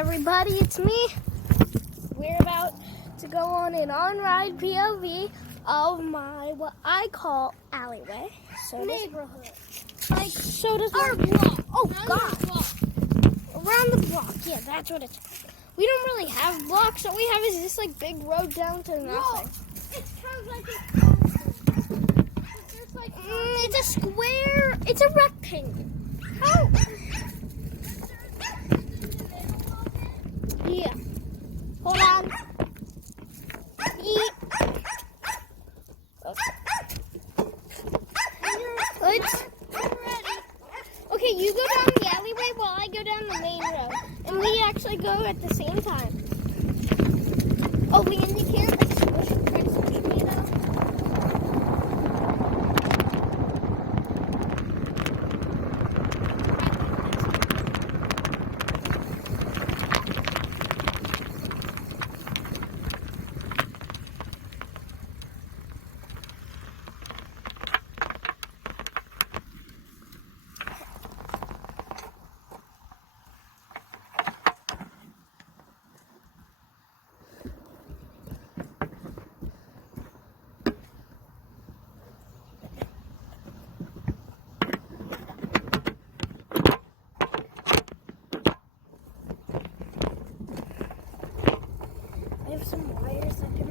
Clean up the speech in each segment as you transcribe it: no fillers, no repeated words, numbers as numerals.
everybody, it's me. We're about to go on an on-ride POV of my, what I call alleyway. So neighborhood. So does Our my block. Oh, Around God. the block. Around the block. Yeah, that's what it's called. We don't really have blocks. All we have is this like big road down to nothing. It's kind of like a There's like It's a square. It's a rectangle. How? Yeah. Hold on. Eat. Let's. Okay, you go down the alleyway while I go down the main road, and we actually go at the same time. Oh, and you can't like switch me though. I have some wires that can.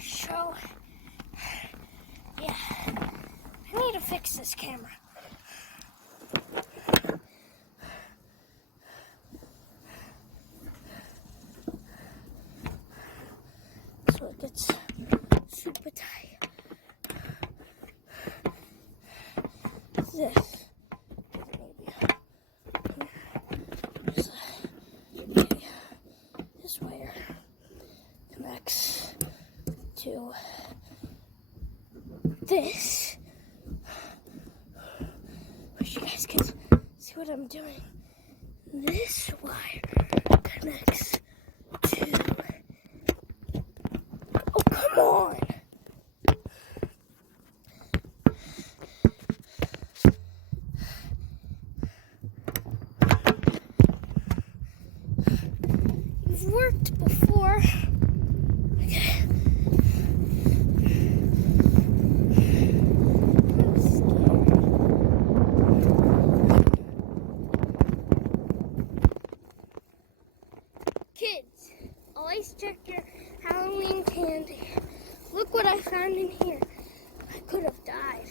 So, yeah, I need to fix this camera. So it gets super tight. This wire connects to this. Wish you guys could see what I'm doing. This wire connects to. Oh, come on! You've worked before. Okay. Kids, always check your Halloween candy. Look what I found in here. I could have died.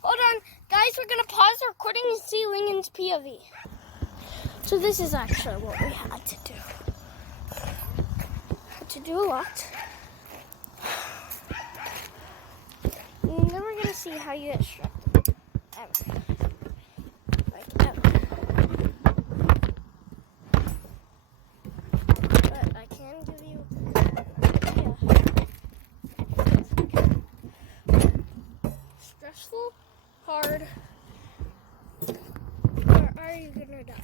Hold on, guys, we're gonna pause the recording and see Lincoln's POV. So this is actually what we had to do. To do a lot. You're never gonna see how you get struck. Ever. Like ever. But I can give you an idea. Stressful, hard, or are you gonna die?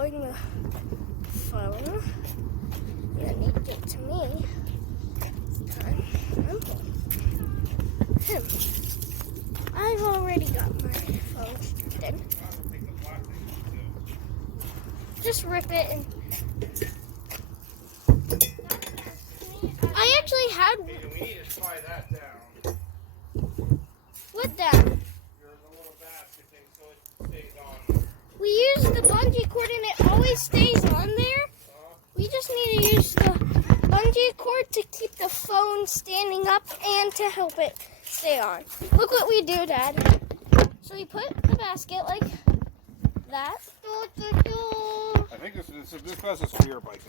pulling the phone. You don't need to get to me. This time, I'm pulling him. I've already got my phone started. Just rip it and... I actually had... We need to tie that down. What down? Your little basket thing so it stays on. We use the bungee cord and it always stays on there. We just need to use the bungee cord to keep the phone standing up and to help it stay on. Look what we do, Dad. So we put the basket like that. I think this bus is for your bike.